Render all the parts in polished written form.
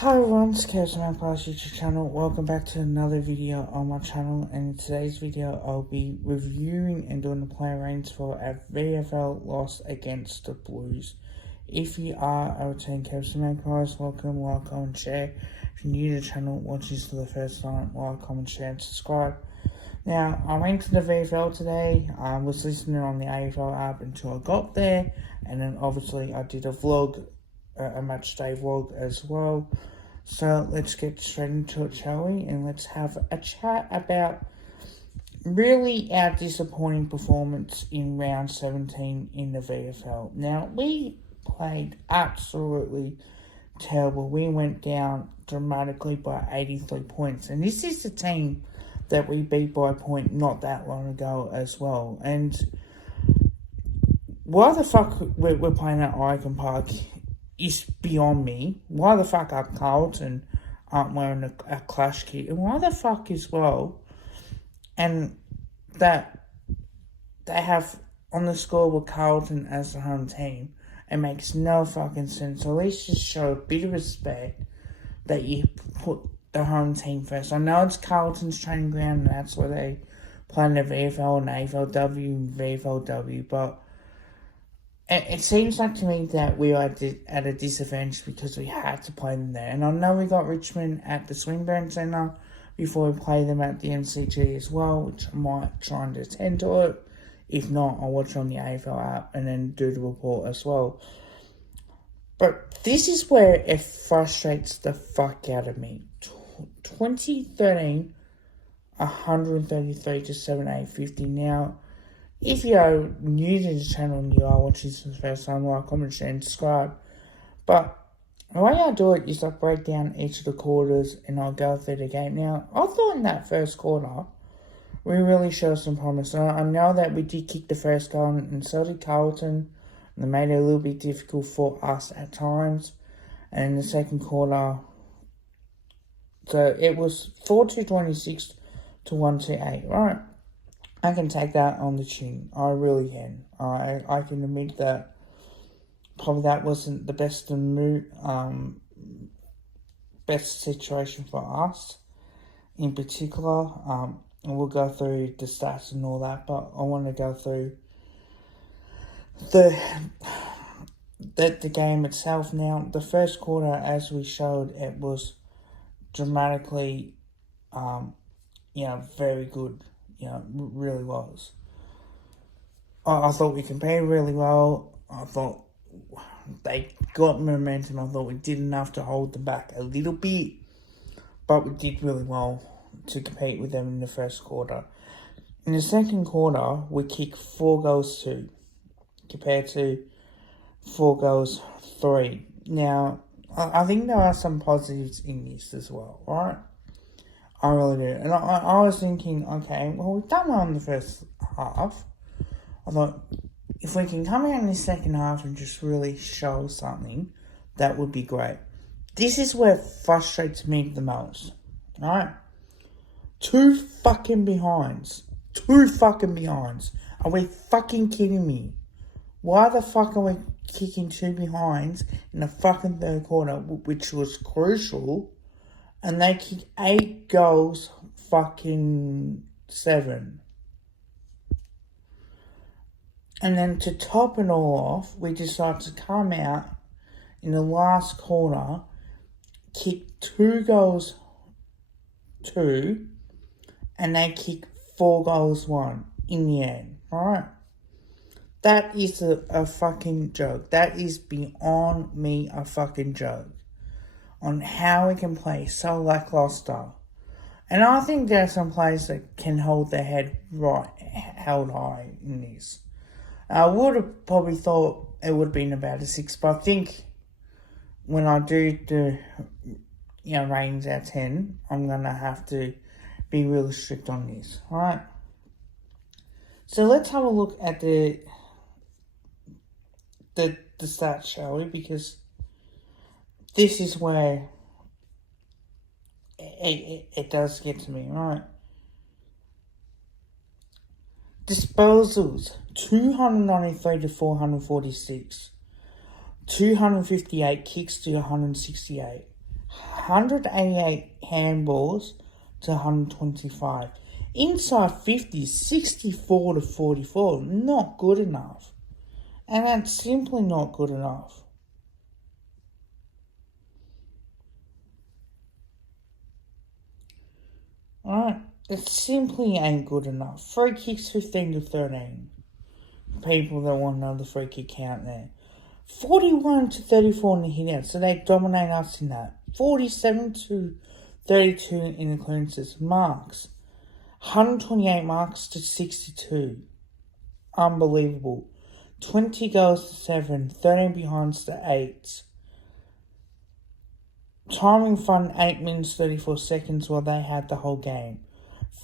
Hi everyone, it's Carlton on my YouTube channel. Welcome back to another video on my channel, and in today's video I'll be reviewing and doing the player ratings for a VFL loss against the Blues. If you are a returning Carlton Magpies, welcome, like, comment, share. If you're new to the channel, watch this for the first time, like, comment, share and subscribe. Now, I went to the VFL today. I was listening on the AFL app until I got there, and then obviously I did a vlog, a match day vlog as well. So let's get straight into it, shall we? And let's have a chat about really our disappointing performance in round 17 in the VFL. Now, we played absolutely terrible. We went down dramatically by 83 points. And this is the team that we beat by a point not that long ago as well. And why the fuck we're playing at Icon Park is beyond me. Why the fuck are Carlton aren't wearing a clash kit? And why the fuck as well, and that they have on the scoreboard Carlton as the home team, it makes no fucking sense. So at least just show a bit of respect that you put the home team first. I know it's Carlton's training ground and that's where they play in the VFL and AFLW and VFLW, but it seems like to me that we are at a disadvantage because we had to play them there. And I know we got Richmond at the Swinburne Centre before we play them at the MCG as well, which I might try and attend to it. If not, I'll watch it on the AFL app and then do the report as well. But this is where it frustrates the fuck out of me. 2013, 133 to 7850. Now, if you're new to the channel and you are watching this for the first time, like, comment, share and subscribe. But the way I do it is I break down each of the quarters and I'll go through the game. Now, I thought in that first quarter, we really showed some promise. I know that we did kick the first goal and so did Carlton. And they made it a little bit difficult for us at times. And in the second quarter, so it was 4-2-26 to 1-2-8, right? I can take that on the chin. I really can. I can admit that probably that wasn't the best best situation for us in particular. And we'll go through the stats and all that, but I want to go through the game itself. Now, the first quarter, as we showed, it was dramatically, very good. Really was. I thought we competed really well. I thought they got momentum. I thought we did enough to hold them back a little bit. But we did really well to compete with them in the first quarter. In the second quarter, we kicked 4 goals 2 compared to 4 goals 3. Now, I think there are some positives in this as well, right? I really do. And I was thinking, okay, well, we've done well in the first half. I thought, if we can come out in the second half and just really show something, that would be great. This is where it frustrates me the most, right? 2 fucking behinds. 2 fucking behinds. Are we fucking kidding me? Why the fuck are we kicking 2 behinds in the fucking third quarter, which was crucial? And they kick 8 goals, fucking 7. And then to top it all off, we decide to come out in the last quarter, kick 2 goals 2, and they kick 4 goals 1 in the end, alright? That is a fucking joke. That is beyond me a fucking joke on how we can play so lackluster. And I think there are some players that can hold their head held high in this. I would have probably thought it would have been about a 6, but I think when I do the ratings out of 10, I'm going to have to be really strict on this, alright? So let's have a look at the stats, shall we? Because this is where it does get to me, right? Disposals, 293 to 446. 258 kicks to 168. 188 handballs to 125. Inside 50, 64 to 44. Not good enough. And that's simply not good enough. Alright, it simply ain't good enough. Free kicks 15 to 13. People that want to know the free kick count there. 41 to 34 in the hit out, so they dominate us in that. 47 to 32 in the clearances. Marks. 128 marks to 62. Unbelievable. 20 goals to 7. 13 behinds to 8. Timing fun 8 minutes 34 seconds while they had the whole game.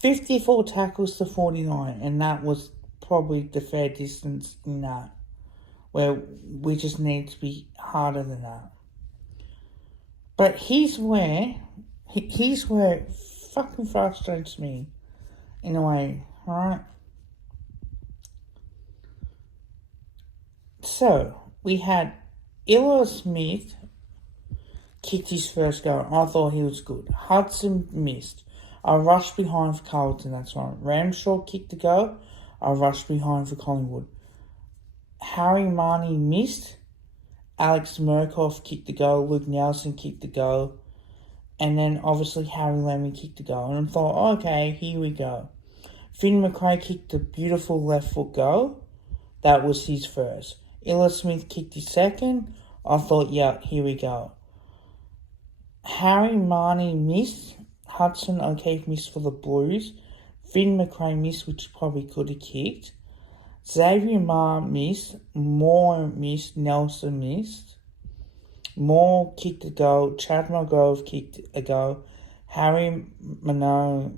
54 tackles to 49, and that was probably the fair distance in that, where we just need to be harder than that. But here's where it fucking frustrates me, in a way, alright? So, we had Ilo Smith kicked his first goal. I thought he was good. Hudson missed. I rushed behind for Carlton, that's right. Ramshaw kicked the goal. I rushed behind for Collingwood. Harry Marnie missed. Alex Murkoff kicked the goal. Luke Nelson kicked the goal. And then obviously Harry Lemmy kicked the goal. And I thought, okay, here we go. Finn McRae kicked a beautiful left foot goal. That was his first. Illa Smith kicked his second. I thought, yeah, here we go. Harry Marnie missed. Hudson O'Keefe missed for the Blues. Finn McRae missed, which probably could have kicked. Xavier Maher missed. Moore missed. Nelson missed. Moore kicked a goal. Chad Mulgrove kicked a goal. Harry Manoa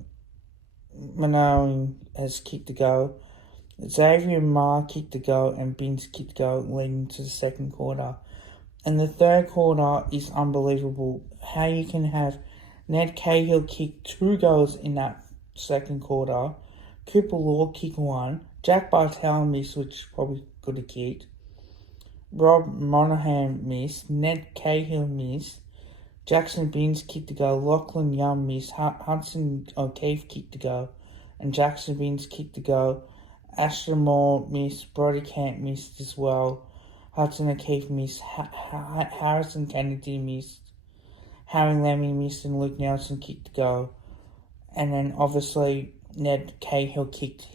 has kicked a goal. Xavier Maher kicked a goal. And Binns kicked a goal, leading to the second quarter. And the third quarter is unbelievable. How you can have Ned Cahill kick 2 goals in that second quarter. Cooper Law kick 1. Jack Bartel missed, which probably could have kicked. Rob Monahan missed. Ned Cahill missed. Jackson Binns kicked a goal. Lachlan Young missed. Hudson O'Keefe kicked a goal. And Jackson Binns kicked a goal. Ashton Moore missed. Brody Camp missed as well. Hudson O'Keefe missed. Harrison Kennedy missed. Harry Lemmy missed and Luke Nelson kicked the goal. And then obviously Ned Cahill kicked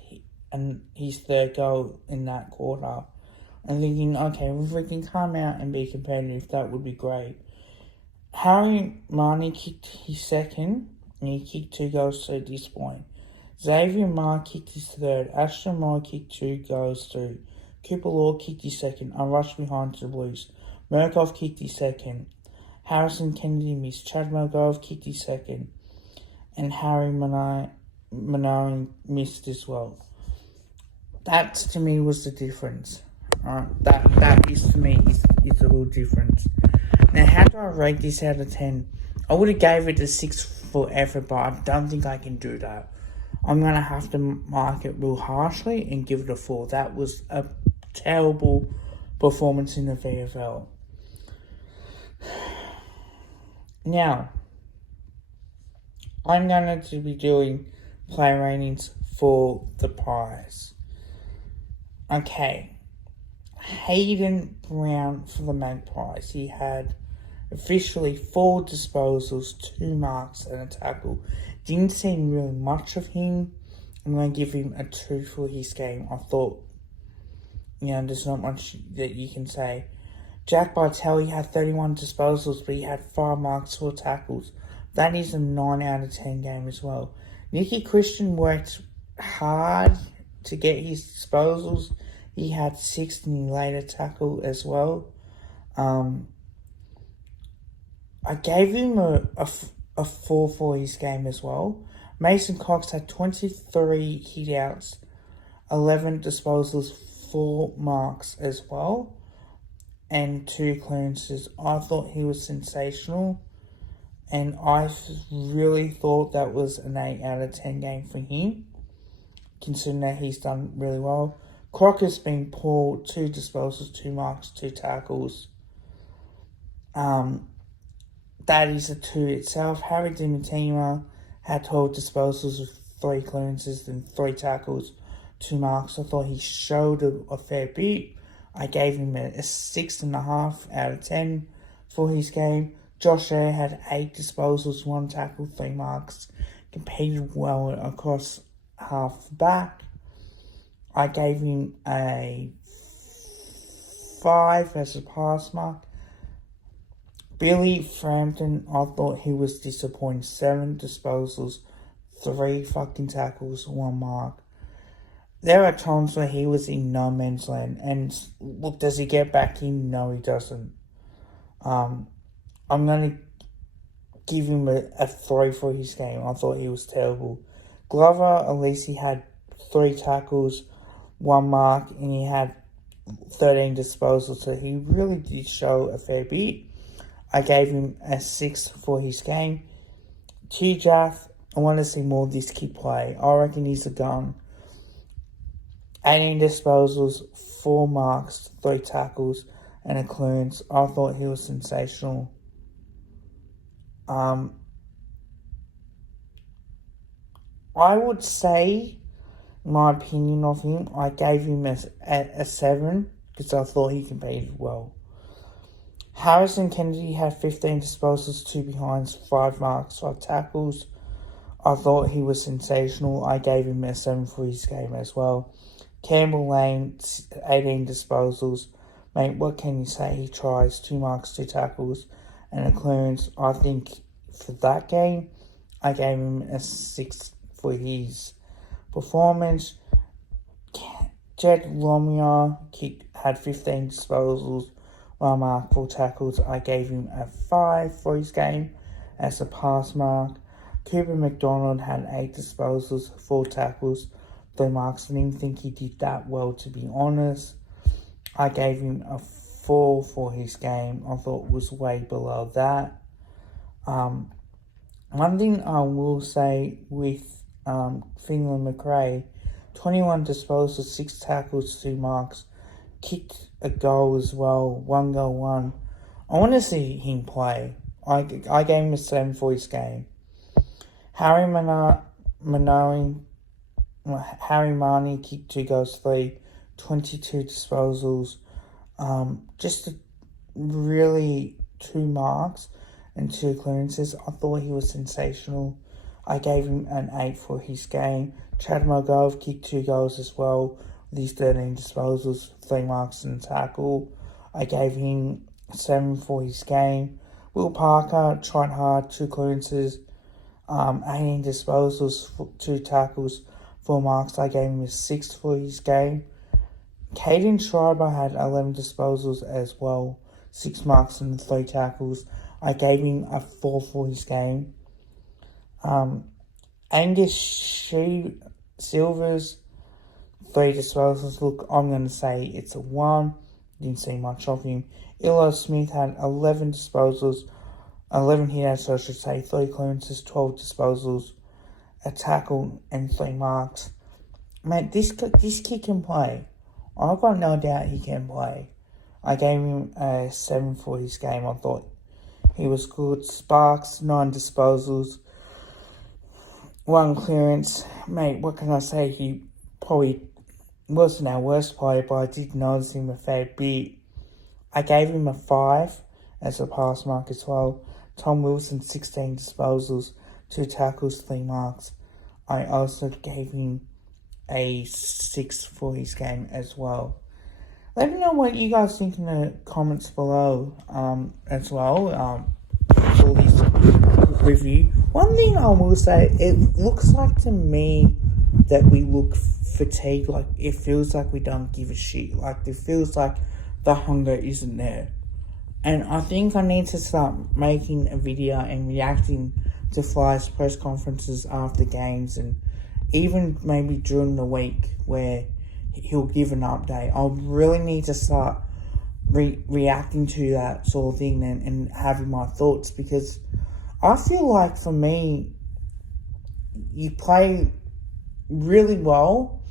his third goal in that quarter. And thinking, okay, if we can come out and be competitive, that would be great. Harry Marnie kicked his second, and he kicked 2 goals to this point. Xavier Maher kicked his third. Ashton Moore kicked 2 goals too. Cooper Law kicked his second. I rushed behind to the Blues. Murkoff kicked his second. Harrison Kennedy missed. Chad Mulgrove kicked his second. And Harry Manoa missed as well. That to me was the difference. That is to me is a little difference. Now, how do I rate this out of 10? I would have gave it a 6 for effort, but I don't think I can do that. I'm going to have to mark it real harshly and give it a 4. That was a terrible performance in the VFL. Now, I'm going to be doing player ratings for the prize. Okay. Hayden Brown for the Magpies. He had officially 4 disposals, 2 marks and a tackle. Didn't see really much of him. I'm going to give him a 2 for his game. I thought, there's not much that you can say. Jack Bartel, he had 31 disposals, but he had 5 marks, 4 tackles. That is a 9 out of 10 game as well. Nicky Christian worked hard to get his disposals. He had 6 and he laid a tackle as well. I gave him a 4 for his game as well. Mason Cox had 23 hitouts, 11 disposals, 4 marks as well, and 2 clearances. I thought he was sensational, and I really thought that was an 8 out of 10 game for him, considering that he's done really well. Crocker's been poor, 2 disposals, 2 marks, 2 tackles. that is a 2 itself. Harry Dimatima had 12 disposals with 3 clearances and 3 tackles, 2 marks. I thought he showed a fair bit. I gave him a 6.5 out of 10 for his game. Josh Eyre had 8 disposals, 1 tackle, 3 marks. Competed well across half back. I gave him a 5 as a pass mark. Billy Frampton, I thought he was disappointing. 7 disposals, 3 fucking tackles, 1 mark. There are times where he was in no man's land. And look, does he get back in? No, he doesn't. I'm going to give him a 3 for his game. I thought he was terrible. Glover, at least he had 3 tackles, 1 mark, and he had 13 disposals. So he really did show a fair bit. I gave him a 6 for his game. T-Jaff, I want to see more of this kid play. I reckon he's a gun. 18 disposals, 4 marks, 3 tackles, and a clearance. I thought he was sensational. I would say, my opinion of him, I gave him a 7 because I thought he competed well. Harrison Kennedy had 15 disposals, 2 behinds, 5 marks, 5 tackles. I thought he was sensational. I gave him a 7 for his game as well. Campbell Lane, 18 disposals. Mate, what can you say? He tries, 2 marks, 2 tackles, and a clearance. I think for that game, I gave him a 6 for his performance. Jed Lomia had 15 disposals, 1 mark, 4 tackles. I gave him a 5 for his game as a pass mark. Cooper McDonald had 8 disposals, 4 tackles, 3 marks. I didn't think he did that well, to be honest. I gave him a 4 for his game. I thought it was way below that. One thing I will say with Finlay McRae, 21 disposals, 6 tackles, 2 marks. Kicked a goal as well, 1 goal, 1. I want to see him play. I gave him a 7 for his game. Harry Marnie kicked 2 goals, 3, 22 disposals. Just really 2 marks and 2 clearances. I thought he was sensational. I gave him an 8 for his game. Chad McGove kicked 2 goals as well, with his 13 disposals, 3 marks and a tackle. I gave him 7 for his game. Will Parker tried hard, 2 clearances, 18 disposals, 2 tackles, 4 marks. I gave him a 6 for his game. Caden Schreiber had 11 disposals as well, 6 marks and 3 tackles. I gave him a 4 for his game. Angus Silvers, 3 disposals. Look, I'm going to say it's a 1. Didn't see much of him. Ilo Smith had 11 disposals, 11 hit-outs, so I should say, 3 clearances, 12 disposals, a tackle, and 3 marks. Mate, this kid can play. I've got no doubt he can play. I gave him a 7 for his game. I thought he was good. Sparks, 9 disposals, 1 clearance. Mate, what can I say? He probably wasn't our worst player, but I did notice him a fair bit. I gave him a 5 as a pass mark as well. Tom Wilson, 16 disposals, 2 tackles, 3 marks. I also gave him a 6 for his game as well. Let me know what you guys think in the comments below as well for this review. One thing I will say, it looks like to me that we look fatigued. Like, it feels like we don't give a shit. Like, it feels like the hunger isn't there. And I think I need to start making a video and reacting to Fly's press conferences after games, and even maybe during the week where he'll give an update. I really need to start reacting to that sort of thing and having my thoughts, because I feel like for me, you play really well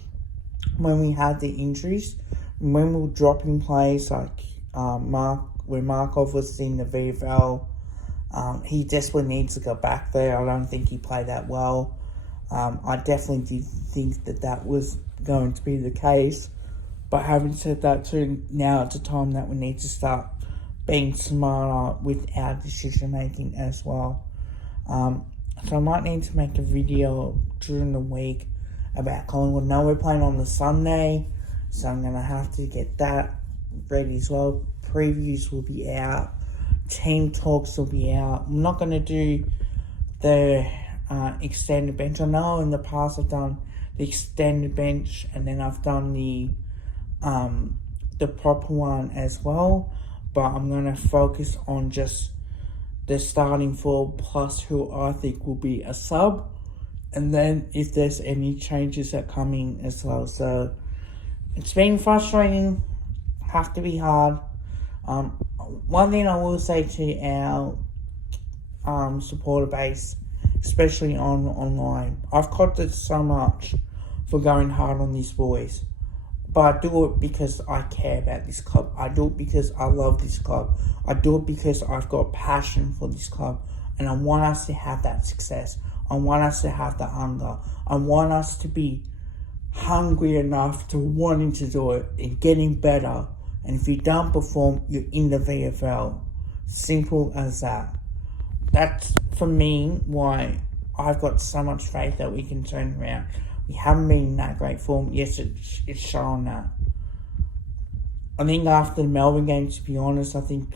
when we had the injuries, when we were dropping plays like when Markov was in the VFL, He desperately needs to go back there. I don't think he played that well. I definitely did think that was going to be the case. But having said that too, now it's a time that we need to start being smarter with our decision making as well. So I might need to make a video during the week about Collingwood. Now we're playing on the Sunday, so I'm going to have to get that ready as well. Previews will be out. Team talks will be out. I'm not going to do the extended bench. I know in the past I've done the extended bench and then I've done the proper one as well. But I'm going to focus on just the starting four plus who I think will be a sub. And then if there's any changes that come in as well. So it's been frustrating. Have to be hard. One thing I will say to our supporter base, especially online, I've copped it so much for going hard on these boys. But I do it because I care about this club. I do it because I love this club. I do it because I've got passion for this club. And I want us to have that success. I want us to have the hunger. I want us to be hungry enough to wanting to do it and getting better. And if you don't perform, you're in the VFL. Simple as that. That's, for me, why I've got so much faith that we can turn around. We haven't been in that great form. Yes, it's shown that. I think after the Melbourne game, to be honest, I think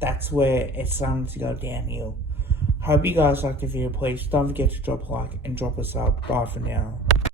that's where it's starting to go downhill. Hope you guys like the video. Please don't forget to drop a like and drop a sub. Bye for now.